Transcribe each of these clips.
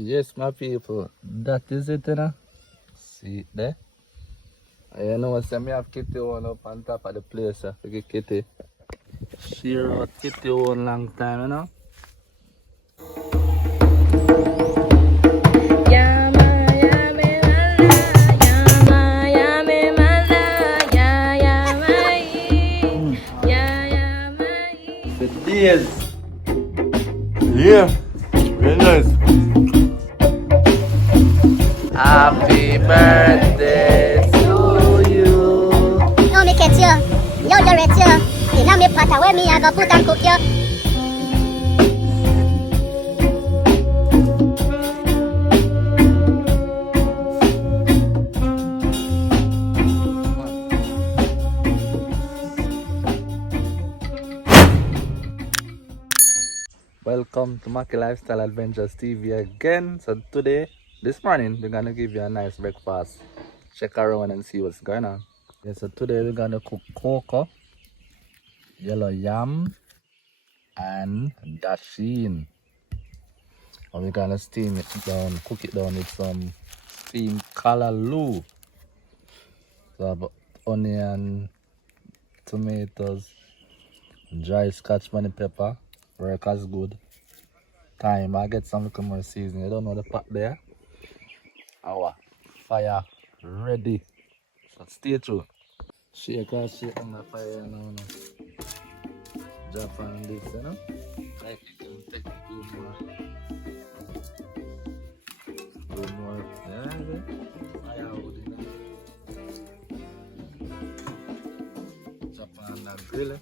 Yes, my people, that is it, you know. See it there. You know what, me have Kitty one up on top of the place, forget Kitty. She wrote Kitty one long time, you know. The days. Yeah, very nice. Happy birthday to you. No, me catch you. Yo, you rich you. Inna me pot where me I go put and cook you. Welcome to Maki Lifestyle Adventures TV again. So today, this morning, we're gonna give you a nice breakfast. Check around and see what's going on. Yeah, so today we're gonna cook cocoa, yellow yam, and dasheen. And we're gonna steam it down, cook it down with some steamed callaloo. So I have onion, tomatoes, dry scotch bonnet pepper, work as good. Time I get some little more seasoning. You don't know the pot there. Our fire ready. So stay tuned. Shake and shake on the fire now. Drop on this, you know. Like it will take two more. Yeah, fire wood in there. Drop on the grill.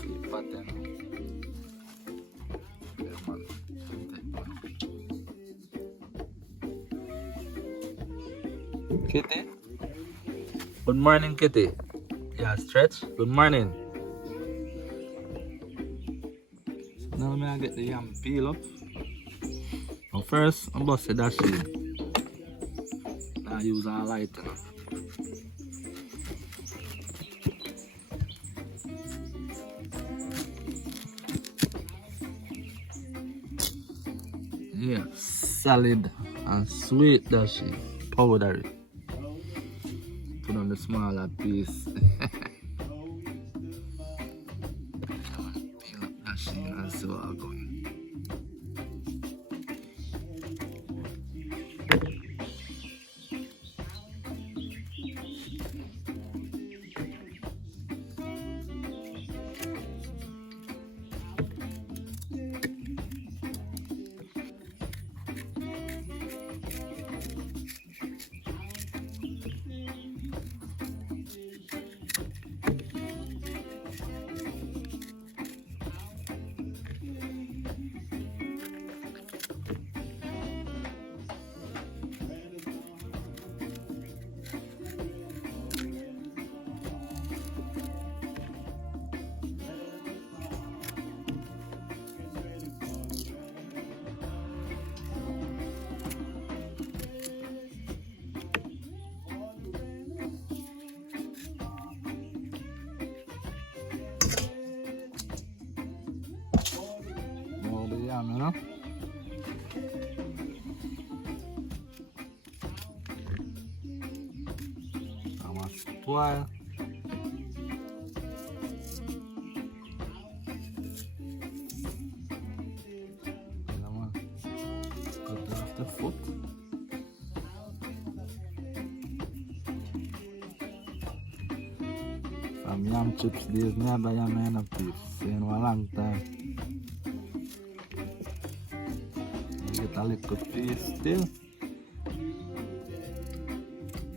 See pot there now. Yeah, man. Kitty? Good morning, Kitty. Yeah, stretch. Good morning. Now I'm gonna get the yam peel up. But first, I'm gonna bust the dasheen. I use a lighter. Yeah, solid and sweet dasheen. Powdery. Put on the smaller piece. Peel up dasheen and see what I'm going. More the yam, you know? I'm a spoil. Cut off the foot. Some yam chips days, me buy yam in a piece. Seen for a long time. You get a little piece still.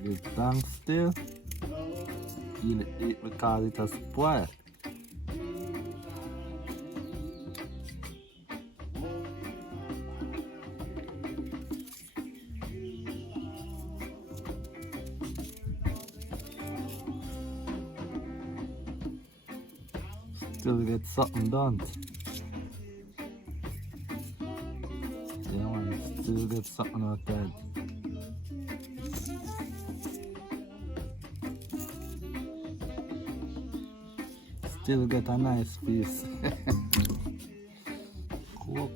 Give thanks still. Eat it because it has spoiled. Still get something done. Yeah man, still get something out there. Still get a nice piece.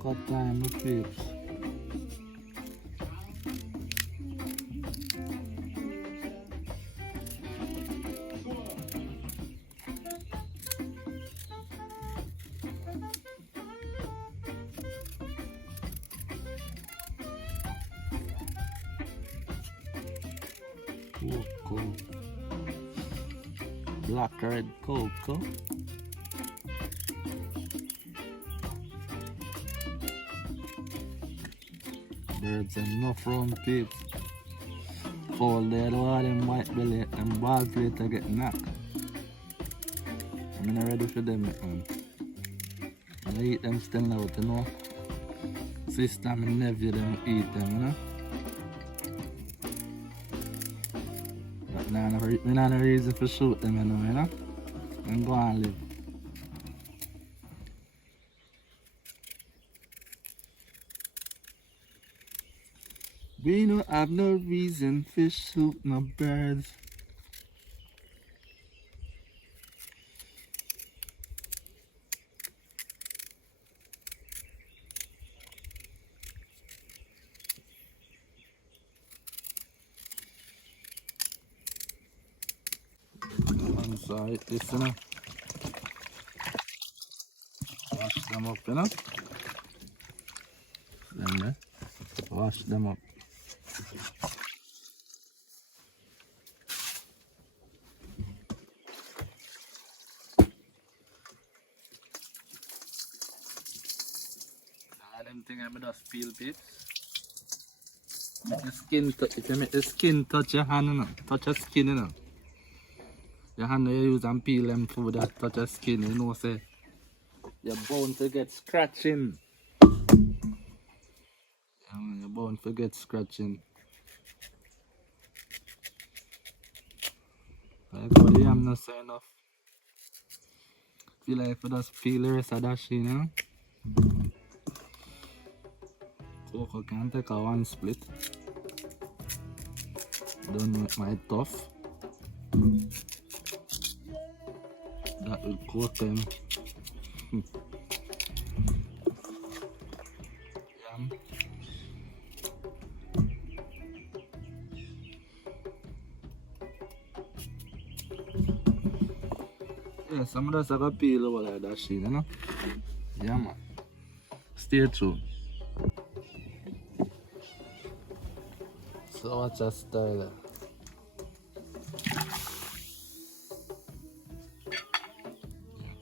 Coco time, my peeps. Coco. Black red cocoa. Birds enough round peeps. Fall there, all them white belly and ball plate to get knocked. I'm not ready for them, man. I eat them still out, you know. Sister and nephew them eat them, you know. But now I'm not a reason for shoot them, you know. And go and live. We don't have no reason for shoot no birds. I'm sorry, this, you know. Wash them up, you know. Then, wash them up. Them thing I just peel peeps. Make the skin if you make the skin touch your hand, you know. Touch your skin, you know. Your hand you use and peel them food that touch your skin, you know, say you're bound to get scratching. You're bound to get scratching. Like what the yam not say enough. Feel like we just peel the rest of that shit, you know. Coco can take a one split. Don't make my tough. That will coat them. Yam. Yeah, some of us are gonna peel over like that shit, you know? Yeah, man. Stay tuned. So what's your style?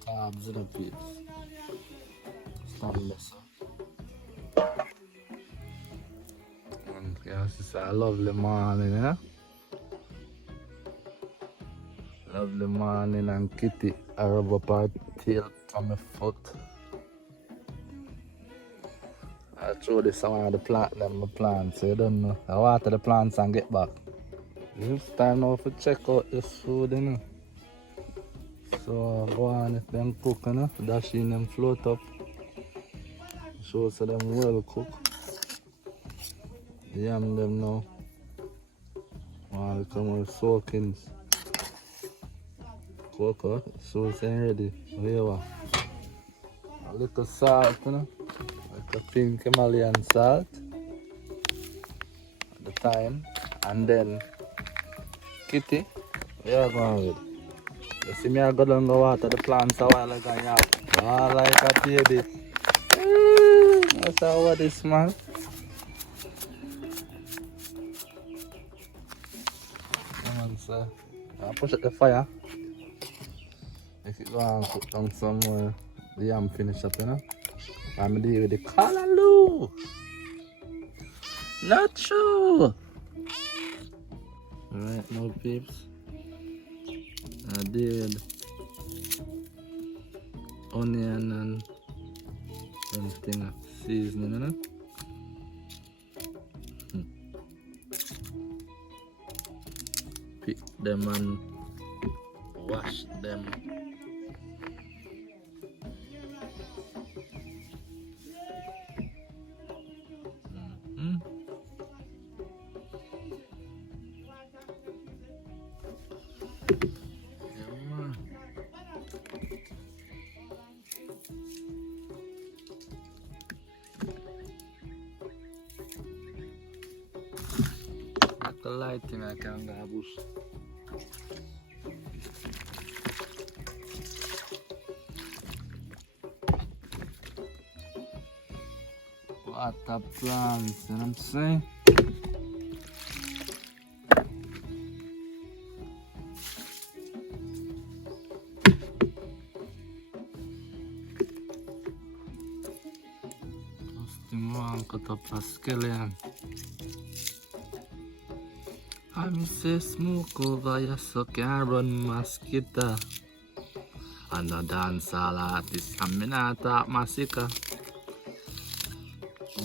Carbs in the peeps. Stand this up. And yes, it's a lovely morning, you know? Lovely morning, and Kitty, I rub up her tail from my foot. I throw this on one of the plant, them my plants, so you don't know. I water the plants and get back. It's time now to check out this food, you know. So go on if them cook, you know. Dasheen them float up. Show so them well cook. Yam them now. While they come with soakings. Coco, so it's ready. Here we are. A little salt, you know. Like a pink Himalayan salt. At the time. And then Kitty, we are going with. You see me I go down go water the plants a while ago and you all like a baby. That's how what this man. Come on, sir. I push up the fire. If it go and cook down some more, the yam finish up, you know. I'm dealing with the callaloo. Not true. Alright, now peeps. I did onion and everything of seasoning, you know. Pick them and wash them. little light thing I can go bush. Water plants, you know what I'm saying? One cut up a skeleton. I'm say smoke over here so can run mosquito. And a dancehall artist. I'm not talk massacre.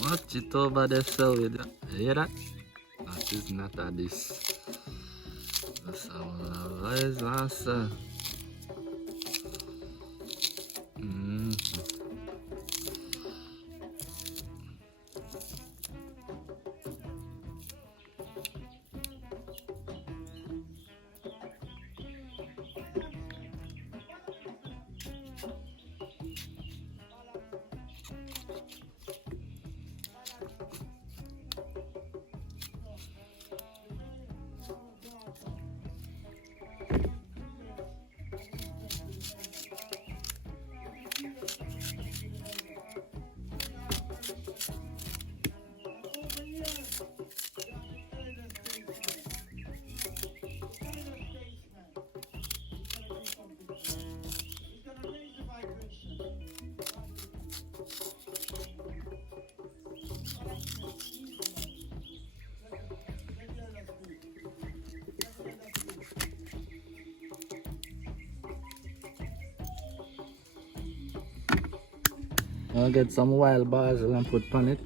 Watch it over there so with you hear that? That is not a this. That's our voice answer. I'll get some wild basil and put on it.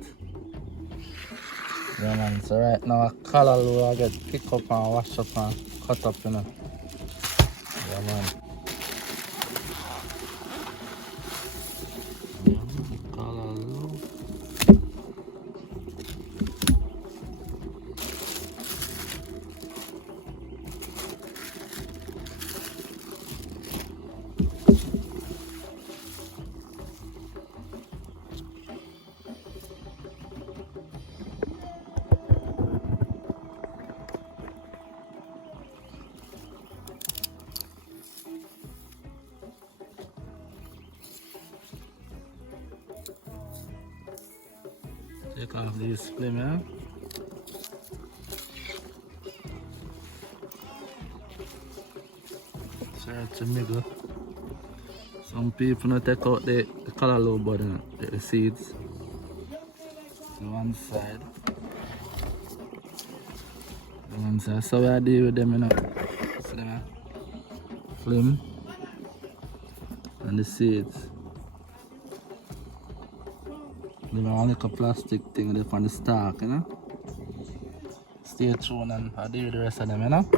Yeah man, so right now a callaloo I get pick up and wash up and cut up, you know. Yeah man. Callaloo. Take off this flame, yeah? Start to middle. Some people not take out the callaloo bud, the seeds. So one side. One side. So we deal with them, you know. See them, flame and the seeds. They are like a plastic thing there on the stalk, you know. Stay tuned and I'll deal with the rest of them, you know.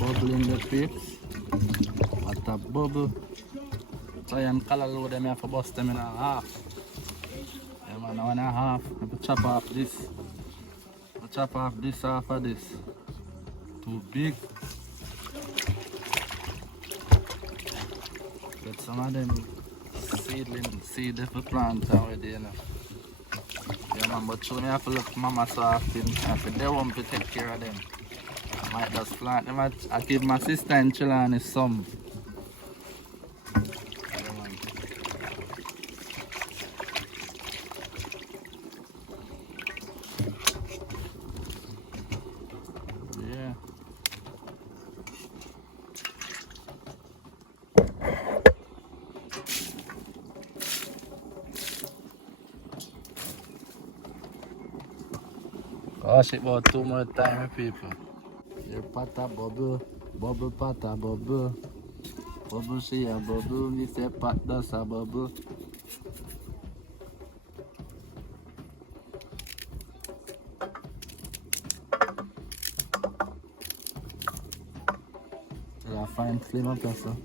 Bubble in the pips. What a bubble. Try and callaloo them have to bust them in a half. Yeah man, 1.5. I have to chop off this. I chop off this half of this. Too big. Get some of them seed for plant already, you know. Yeah man, but soon you have to look mama so often. They want to take care of them. I might just plant them. I give my sister and children some. Yeah, man. Yeah. Gosh, it about 2 more times, people. Your pata bubble, bubble pata bubble, bubble she a bubble, me say pat does a bubble. I find flame up here, so.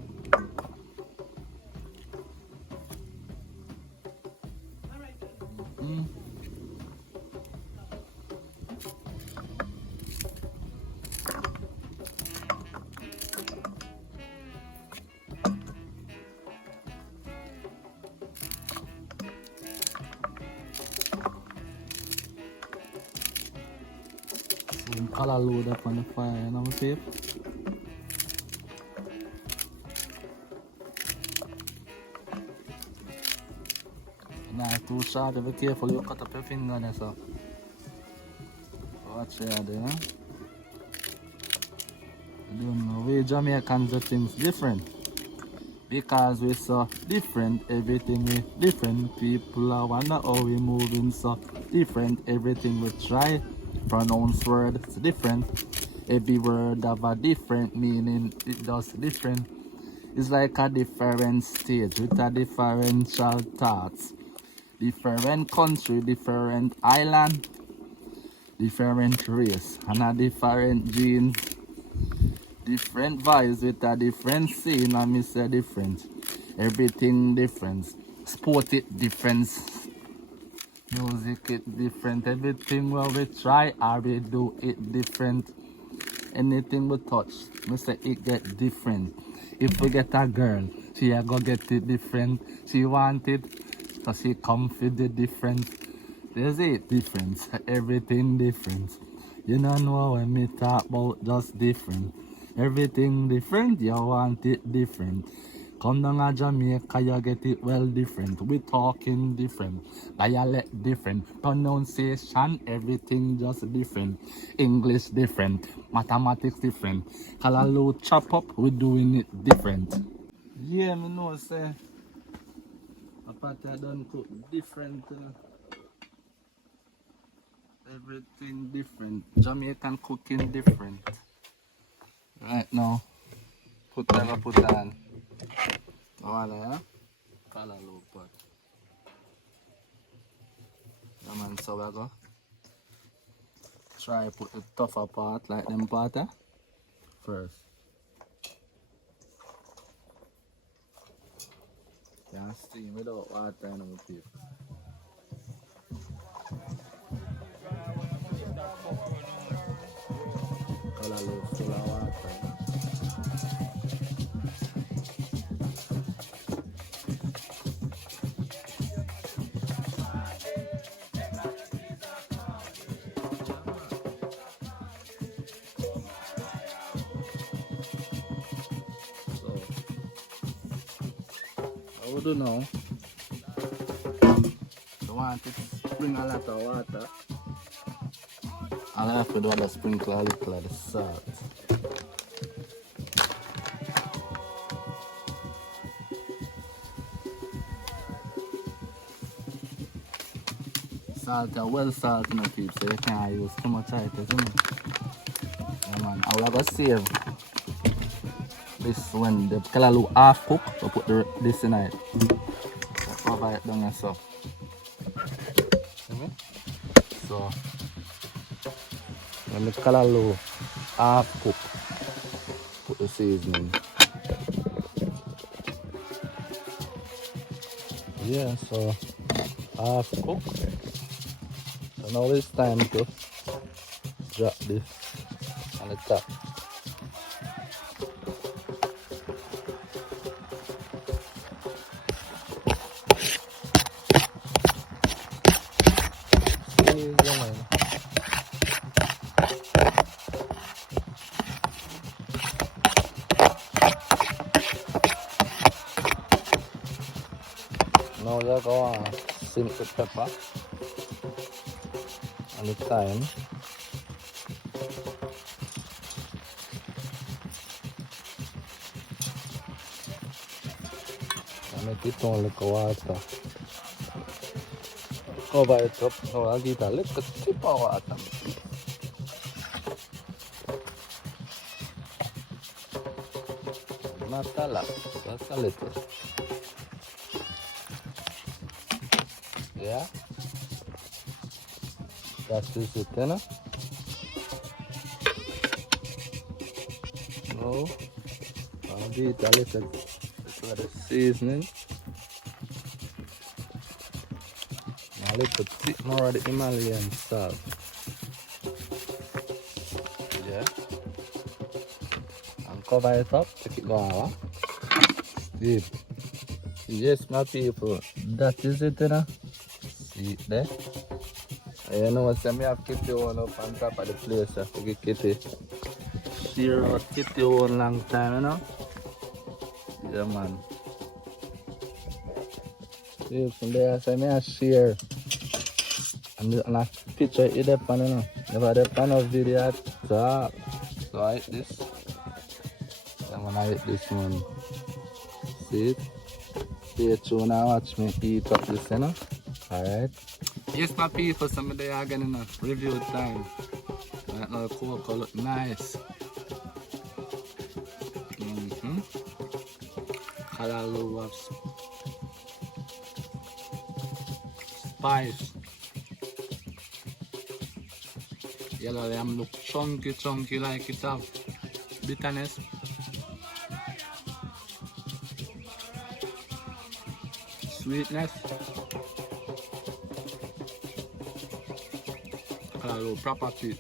Some callaloo up on the fire, you know, my people. Nah, too sharp, be careful, you cut up your finger there, so. Watch here, you know. You don't know, we Jamaicans do things different. Because we're so different, everything we different. People I wonder how we moving so different. Everything we try, pronounce words different. Every word have a different meaning, it does different. It's like a different stage with a differential thoughts. Different country, different island, different race, and a different genes. Different vibes with a different scene, and me say different. Everything different. Sport it different. Music it different. Everything where we try or we do it different. Anything we touch, me say it get different. If we get a girl, she a go get it different. She want it, so she come for the different. There's it difference. Everything different. You don't know when me talk about just different. Everything different, you want it different. Come down to Jamaica, you get it well different. We talking different, dialect different, pronunciation, everything just different. English different, mathematics different. Callaloo chop up, we doing it different. Yeah, me know say, apart I done cook different. Everything different. Jamaican cooking different. Right now, put on. Voila, callaloo pot. Yeah, man, so we go try put the tougher part like them part first. Can't steam without water, you know, people. Callaloo full of water. What we do now, you want to spring a lot of water. All I have to do is sprinkle a little of the salt. Salt are well salt, you know, people, so you can't use too much items, you know. Yeah, man. I will have to save this when the callaloo half cook, so put this in it. So cover it down and so. So when the callaloo half cook, put the seasoning. Yeah, so half cook. So now it's time to drop this on the top. Now you go on simple the pepper and the thyme. And make it only like water. Cover it up. Now I'll give it a little tip of water. Not a lot, just a little. Yeah, that is it, you know. No, I'll give it a little of the seasoning. A little bit more of the Himalayan salt. Yeah. And cover it up, take it going. Deep. Yes, my people, that is it, you know. See it there. You know what, I have Kitty one up on top of the place. I get Kitty. Share out Kitty one long time, you know? Yeah, man. See, from there, I say, I share. And I picture it up on, you know? Never the pan of video at all. So I hit this. I'm gonna hit this one. See it? Stay tuned and watch me eat up this, you know? Alright. Yes, my people, some of them are getting a review time. Right now, the cocoa look nice. Callaloo of spice. Yellow lamb look chunky like it have bitterness. Sweetness. Callaloo proper teeth.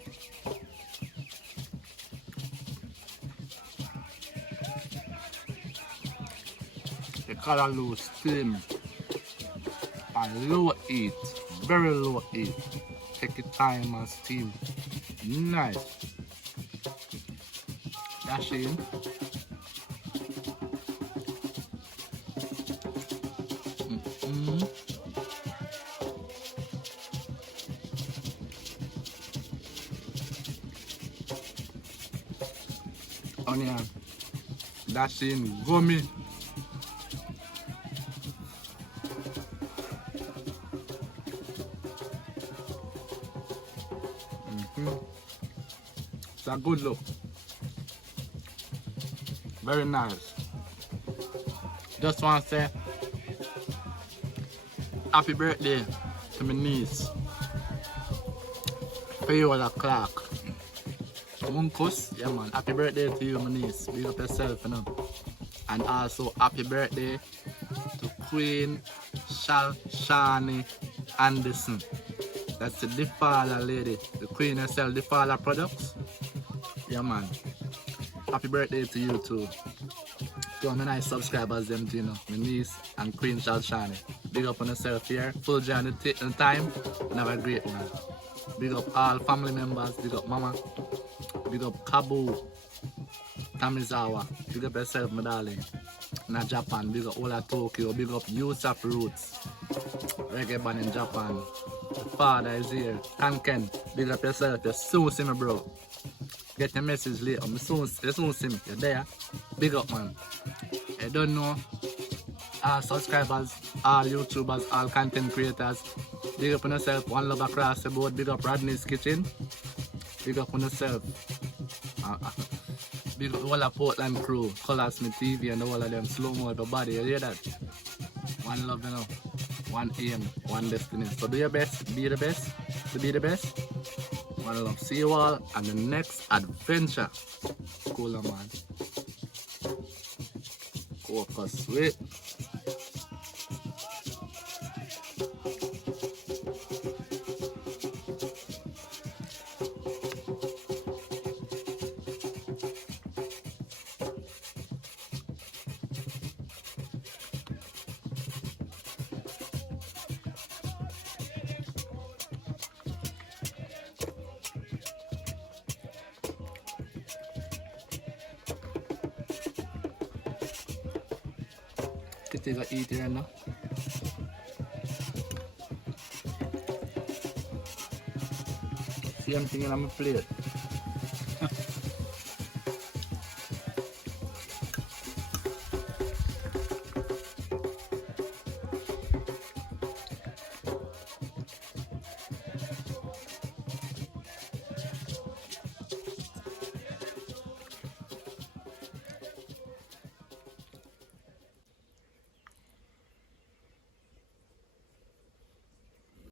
The callaloo steam and low heat, very low heat. Take your time and steam. Nice. Dasheen. Onion. Dasheen gummy. It's a good look. Very nice. Just want to say happy birthday to my niece, Viola Clark. Munkus, yeah man, happy birthday to you, my niece. Big up yourself, you know. And also happy birthday to Queen Shani Anderson. That's the Defala lady, the queen herself, Defala products. Yeah man. Happy birthday to you too. To all my nice subscribers them too, you know. My niece and Queen Shani. Big up on yourself here. Full journey and time. And have a great one. Big up all family members. Big up mama. Big up Kabu. Tamizawa. Big up yourself, my darling. In Japan. Big up Ola Tokyo. Big up Yusuf Roots. Reggae band in Japan. The father is here. Kanken, big up yourself. You soon see me, bro. Get your message later. You soon see me. You're there. Big up, man. I don't know. All subscribers, all YouTubers, all content creators. Big up on yourself. One love across the board. Big up Rodney's Kitchen. Big up on yourself. Big up all of Portland crew. Colors Me TV and all of them. Slow mo everybody. You hear that? One love, you know. One aim, one destiny. So do your best, be the best, to be the best. One love. See you all on the next adventure. Cooler man. Coco sweet. Kitty got eat here now. Same thing on my plate.